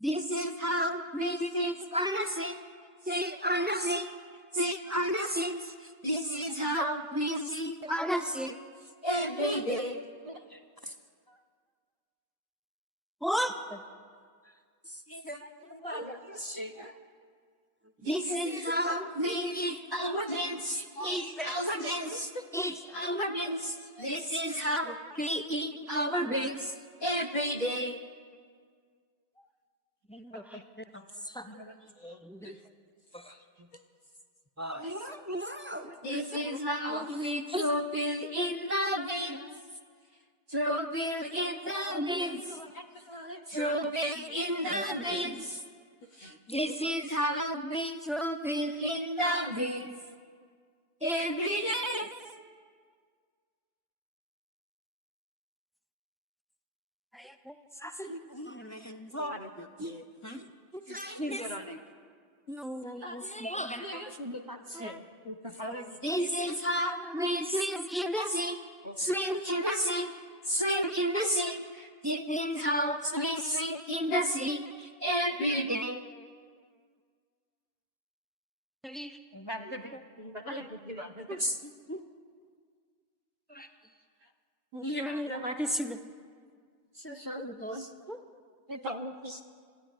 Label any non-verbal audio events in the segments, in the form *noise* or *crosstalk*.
This is how we sit on a seat, sit on a seat, sit on a seat. This is how we sit on a seat every day. This is how we eat our wins, eat our wins, eat our wins. This is how we eat our wins every day. This is how we throw in the bins. Throw in the bins. Throw in the bins. This is how we throw in the bins. Every day. This is how we swim in the sea, swim in the sea, swim in the sea. This is how we swim in the sea every day.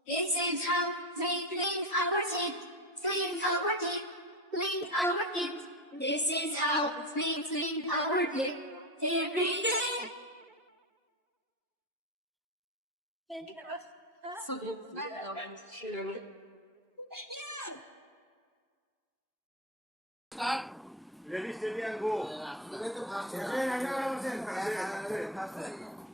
This is how we clean our teeth, clean our teeth, clean our teeth. This is how we clean our teeth every day. Start. Ready, steady, and go. First, first, first.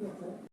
First *laughs*